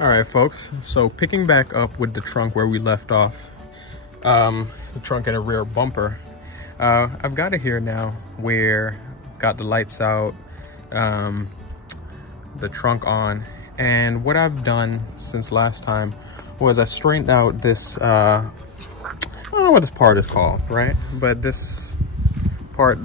All right, folks, so picking back up with the trunk where we left off, the trunk and a rear bumper, I've got it here now where got the lights out, the trunk on, and what I've done since last time was I straightened out this, I don't know what this part is called, right? But this part,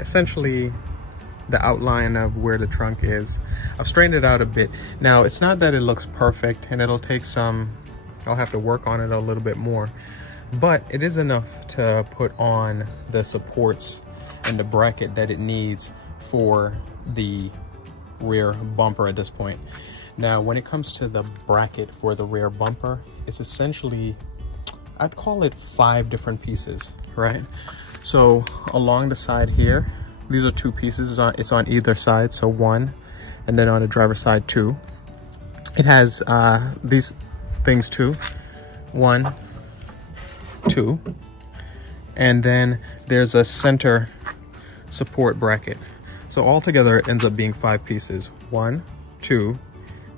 essentially the outline of where the trunk is, I've straightened it out a bit. Now, it's not that it looks perfect, and it'll take I'll have to work on it a little bit more, but it is enough to put on the supports and the bracket that it needs for the rear bumper at this point. Now, when it comes to the bracket for the rear bumper, it's essentially, I'd call it 5 different pieces, right? So along the side here, these are 2 pieces. It's on either side, so 1, and then on the driver's side 2. It has these things too, 1, 2, and then there's a center support bracket. So altogether it ends up being 5 pieces. 1, 2,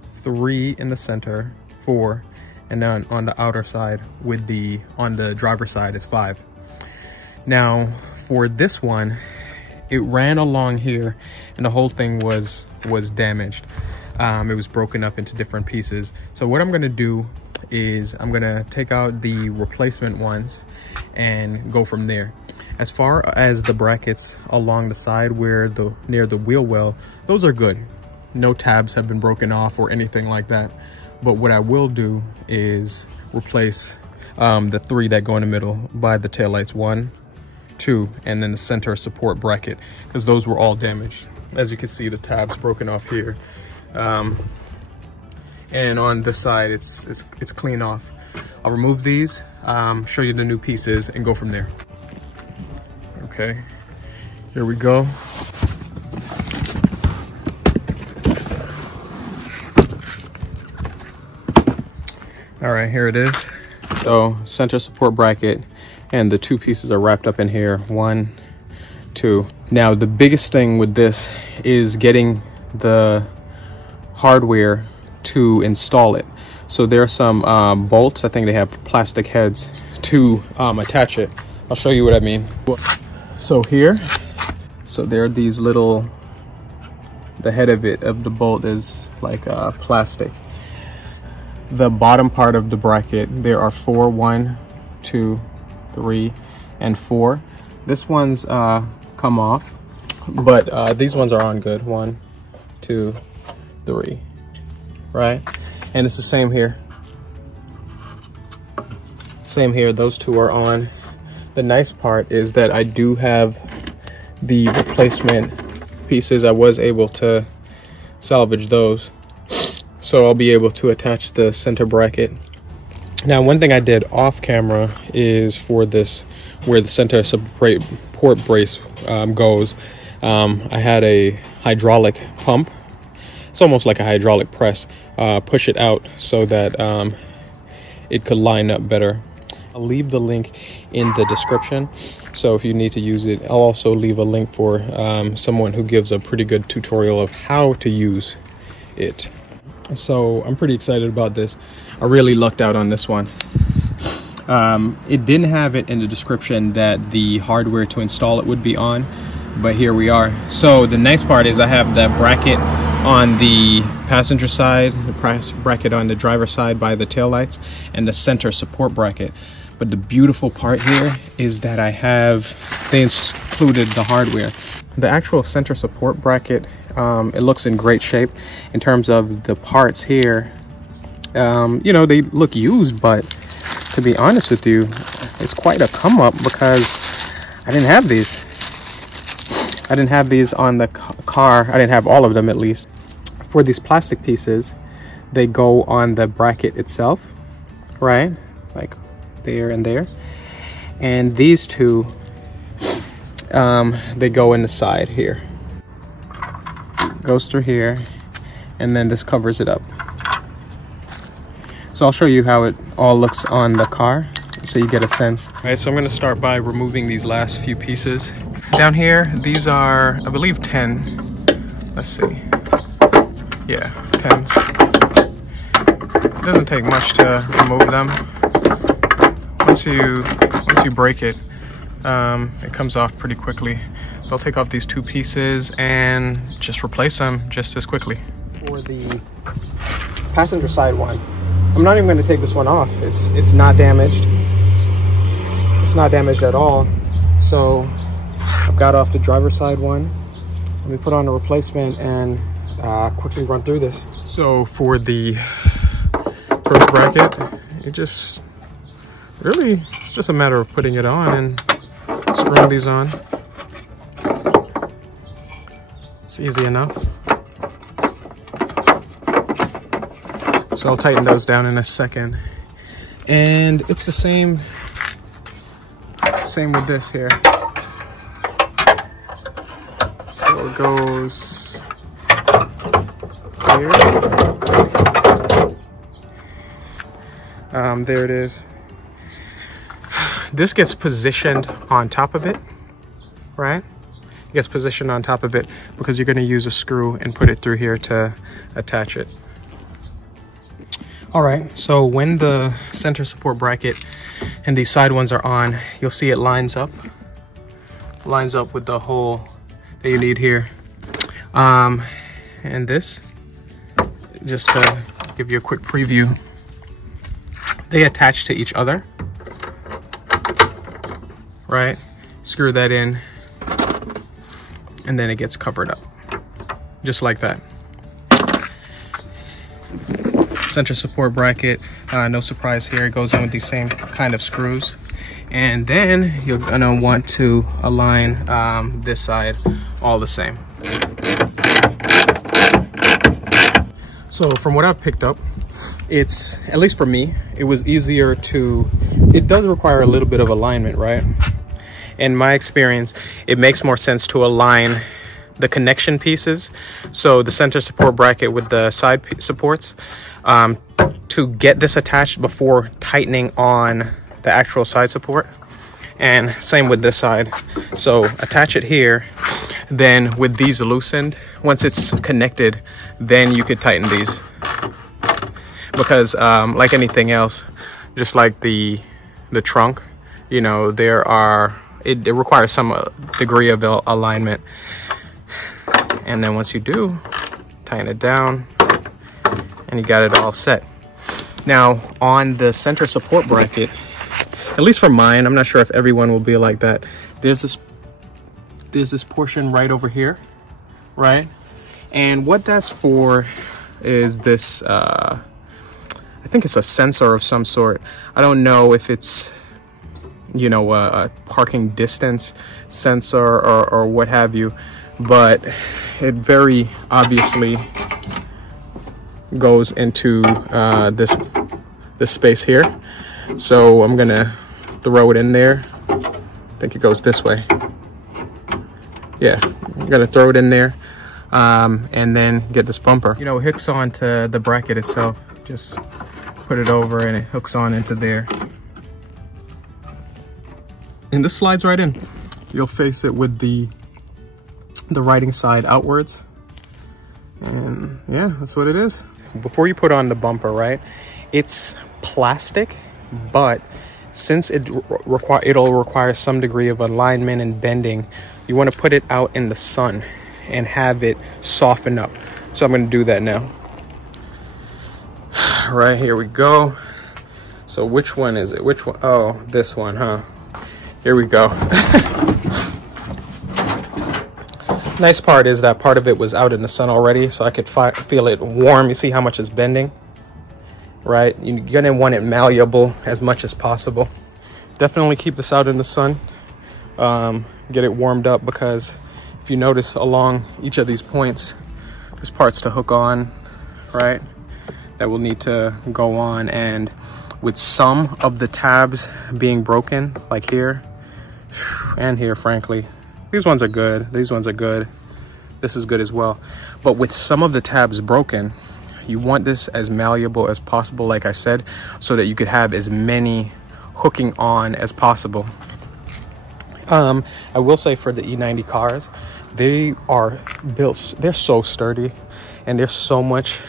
3 in the center, 4, and then on the outer side on the driver's side is 5. Now for this one, it ran along here and the whole thing was damaged. It was broken up into different pieces. So what I'm gonna do is I'm gonna take out the replacement ones and go from there. As far as the brackets along the side where near the wheel well, those are good. No tabs have been broken off or anything like that. But what I will do is replace the 3 that go in the middle by the taillights, 1, 2, and then the center support bracket, because those were all damaged. As you can see, the tabs broken off here, and on this side it's clean off. I'll remove these, show you the new pieces, and go from there. Okay, here we go. All right, here it is. So center support bracket, and the 2 pieces are wrapped up in here, 1, 2. Now the biggest thing with this is getting the hardware to install it. So there are some bolts, I think they have plastic heads to attach it. I'll show you what I mean. So here, so there are these little, the head of the bolt is like plastic. The bottom part of the bracket, there are 4, 1, 2, 3, and 4. This one's come off, but these ones are on good. 1, 2, 3, right? And it's the same here. Same here, those 2 are on. The nice part is that I do have the replacement pieces. I was able to salvage those, so I'll be able to attach the center bracket. Now, one thing I did off camera is for this, where the center support brace goes, I had a hydraulic pump. It's almost like a hydraulic press. Push it out so that it could line up better. I'll leave the link in the description, so if you need to use it. I'll also leave a link for someone who gives a pretty good tutorial of how to use it. So I'm pretty excited about this. I really lucked out on this one. It didn't have it in the description that the hardware to install it would be on, but here we are. So the nice part is I have the bracket on the passenger side, the bracket on the driver's side by the taillights, and the center support bracket. But the beautiful part here is that they included the hardware. The actual center support bracket, it looks in great shape in terms of the parts here. You know, they look used, but to be honest with you, it's quite a come up because I didn't have these. I didn't have these on the car. I didn't have all of them, at least. For these plastic pieces, they go on the bracket itself, right? Like there and there. And these 2, they go in the side here. Goes through here, and then this covers it up. So I'll show you how it all looks on the car, so you get a sense. All right, so I'm gonna start by removing these last few pieces. Down here, these are, I believe, 10. Let's see. Yeah, 10s. It doesn't take much to remove them. Once you break it, it comes off pretty quickly. So I'll take off these two pieces and just replace them just as quickly. For the passenger side one, I'm not even going to take this one off. It's not damaged. It's not damaged at all. So I've got off the driver's side one. Let me put on a replacement and quickly run through this. So for the first bracket, it's just a matter of putting it on and screwing these on. It's easy enough. So I'll tighten those down in a second. And it's the same with this here. So it goes here. There it is. This gets positioned on top of it, right? It gets positioned on top of it because you're going to use a screw and put it through here to attach it. All right, so when the center support bracket and these side ones are on, you'll see it lines up with the hole that you need here. And this, just to give you a quick preview, they attach to each other, right? Screw that in, and then it gets covered up, just like that. Center support bracket, no surprise here, it goes in with these same kind of screws. And then you're gonna want to align this side all the same. So from what I've picked up, it's, at least for me, it was easier to, it does require a little bit of alignment, right? In my experience, it makes more sense to align the connection pieces. So the center support bracket with the side supports, to get this attached before tightening on the actual side support. And same with this side. So attach it here, then with these loosened, once it's connected, then you could tighten these. Because like anything else, just like the trunk, you know, it requires some degree of alignment. And then once you do, tighten it down and you got it all set. Now on the center support bracket, at least for mine, I'm not sure if everyone will be like that, there's this portion right over here, right? And what that's for is this, I think it's a sensor of some sort. I don't know if it's, you know, a parking distance sensor or what have you, but it very obviously goes into this space here. So I'm gonna throw it in there. I think it goes this way. Yeah, I'm gonna throw it in there, and then get this bumper. You know, it hooks onto the bracket itself. Just put it over and it hooks on into there. And this slides right in. You'll face it with the writing side outwards. And yeah, that's what it is. Before you put on the bumper, right, it's plastic, but since it'll require some degree of alignment and bending, you want to put it out in the sun and have it soften up. So I'm going to do that now. Right, here we go. So which one is it? Which one? Oh, this one, huh? Here we go. Nice part is that part of it was out in the sun already, so I could feel it warm. You see how much it's bending, right? You're gonna want it malleable as much as possible. Definitely keep this out in the sun. Get it warmed up, because if you notice along each of these points, there's parts to hook on, right? That will need to go on, and with some of the tabs being broken, like here and here, frankly, these ones are good. These ones are good. This is good as well. But with some of the tabs broken, you want this as malleable as possible, like I said, so that you could have as many hooking on as possible. I will say for the E90 cars, they are built, they're so sturdy. and there's so much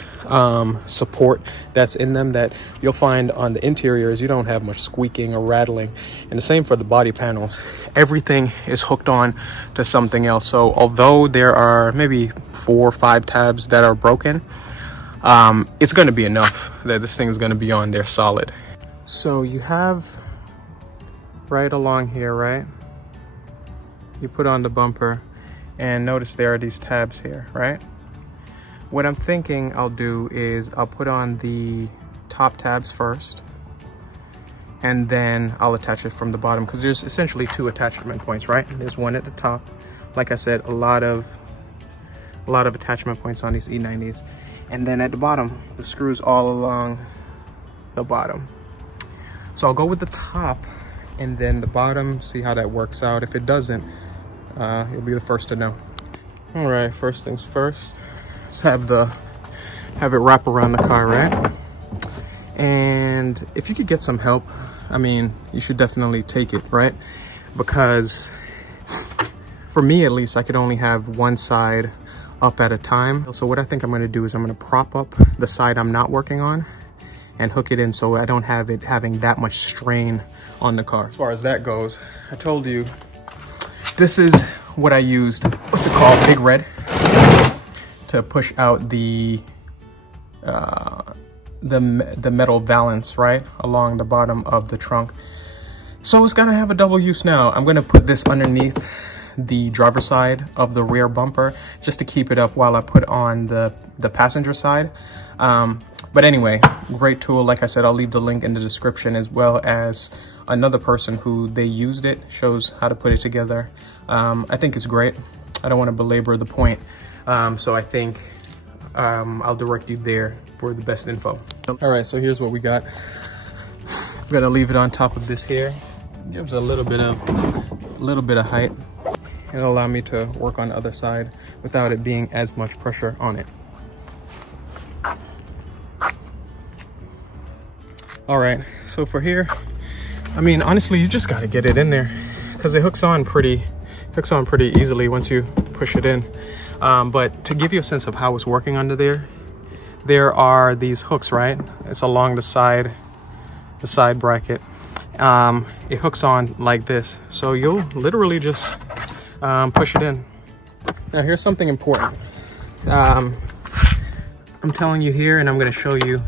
support that's in them that you'll find on the interiors you don't have much squeaking or rattling. And the same for the body panels. Everything is hooked on to something else. So although there are maybe 4 or 5 tabs that are broken, it's going to be enough that this thing is going to be on there solid. So you have right along here, right, you put on the bumper, and notice there are these tabs here, right? What I'm thinking I'll do is I'll put on the top tabs first, and then I'll attach it from the bottom, because there's essentially 2 attachment points, right? There's one at the top. Like I said, a lot of attachment points on these E90s. And then at the bottom, the screws all along the bottom. So I'll go with the top and then the bottom, see how that works out. If it doesn't, you'll be the first to know. All right, first things first. Let's have it wrap around the car, right? And if you could get some help, I mean, you should definitely take it, right? Because for me, at least, I could only have one side up at a time. So what I think I'm going to do is I'm going to prop up the side I'm not working on and hook it in so I don't have it having that much strain on the car. As far as that goes, I told you, this is what I used, what's it called, Big Red, to push out the metal valance, right, along the bottom of the trunk. So it's gonna have a double use now. I'm gonna put this underneath the driver's side of the rear bumper just to keep it up while I put on the passenger side. But anyway, great tool. Like I said, I'll leave the link in the description, as well as another person who they used it, shows how to put it together. I think it's great. I don't want to belabor the point. So I think I'll direct you there for the best info. All right, so here's what we got. I'm gonna leave it on top of this here. It gives a little bit of height. It'll allow me to work on the other side without it being as much pressure on it. All right, so for here, I mean, honestly, you just got to get it in there because it hooks on pretty easily once you push it in. But to give you a sense of how it's working under there are these hooks, right? It's along the side bracket. It hooks on like this, so you'll literally just push it in. Now here's something important. I'm telling you here, and I'm going to show you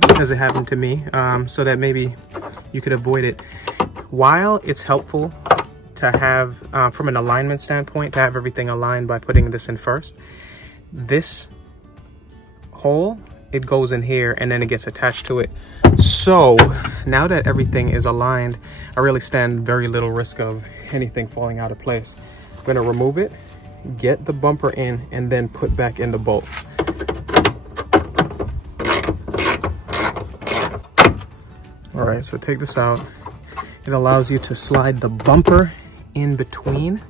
because it happened to me, so that maybe you could avoid it. While it's helpful to have, from an alignment standpoint, to have everything aligned by putting this in first, this hole, it goes in here and then it gets attached to it. So now that everything is aligned, I really stand very little risk of anything falling out of place. I'm going to remove it, get the bumper in, and then put back in the bolt. All right, so take this out. It allows you to slide the bumper in between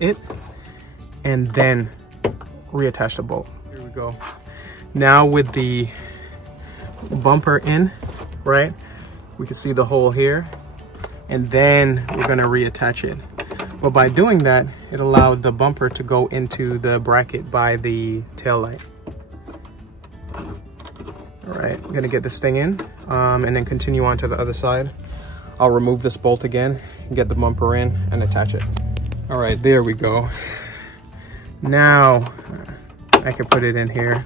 it and then reattach the bolt. Here we go. Now with the bumper in, right, we can see the hole here, and then we're gonna reattach it. But by doing that, it allowed the bumper to go into the bracket by the tail light. All right, I'm gonna get this thing in and then continue on to the other side. I'll remove this bolt again, get the bumper in and attach it. All right, there we go. Now I can put it in here.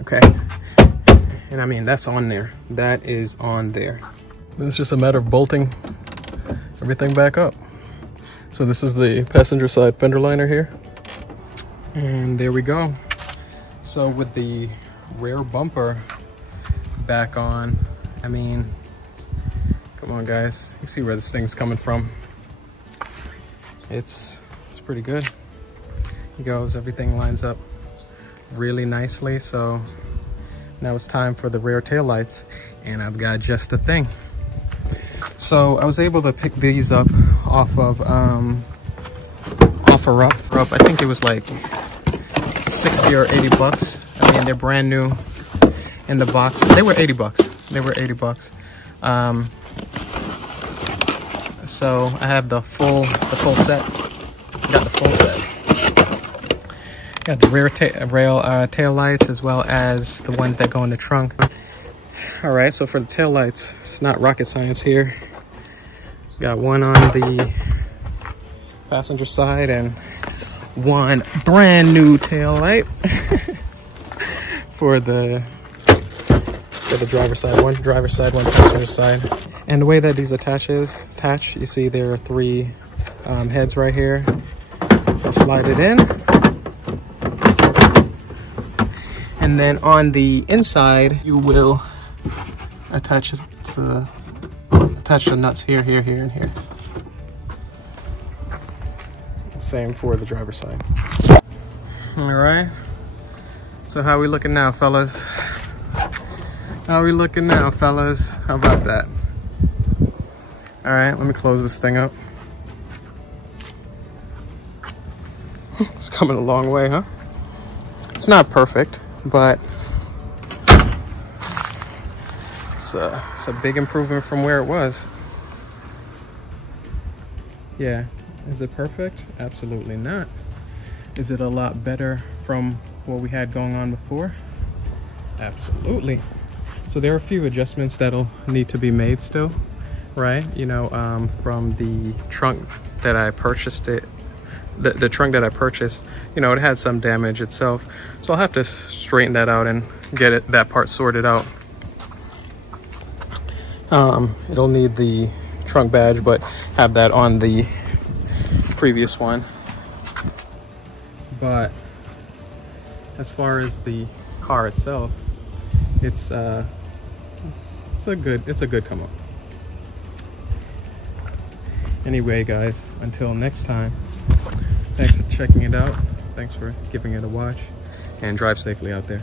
Okay, and I mean, that's on there. That is on there. It's just a matter of bolting everything back up. So this is the passenger side fender liner here. And there we go. So with the rear bumper back on, I mean, come on guys, you see where this thing's coming from. It's pretty good. It goes, everything lines up really nicely. So now it's time for the rear tail lights, and I've got just the thing. So I was able to pick these up off of OfferUp. I think it was like 60 or 80 bucks. I mean, they're brand new in the box. They were 80 bucks. They were 80 bucks. So I have the full set. Got the full set. Got the rear tail lights as well as the ones that go in the trunk. All right, so for the tail lights, it's not rocket science here. Got one on the passenger side and one brand new tail light for the driver's side. One driver's side, one passenger side. And the way that these attach, you see there are three heads right here. I'll slide it in. And then on the inside, you will attach the nuts here, here, here, and here. Same for the driver's side. All right. So how we looking now, fellas? How we looking now, fellas? How about that? All right, let me close this thing up. It's coming a long way, huh? It's not perfect, but it's a big improvement from where it was. Yeah, is it perfect? Absolutely not. Is it a lot better from what we had going on before? Absolutely. So there are a few adjustments that'll need to be made still, right? You know, from the trunk that I purchased the trunk that I purchased, you know, it had some damage itself. So I'll have to straighten that out and get that part sorted out. It'll need the trunk badge, but have that on the previous one. But as far as the car itself, it's a good come up. Anyway, guys, until next time, thanks for checking it out. Thanks for giving it a watch, and drive safely out there.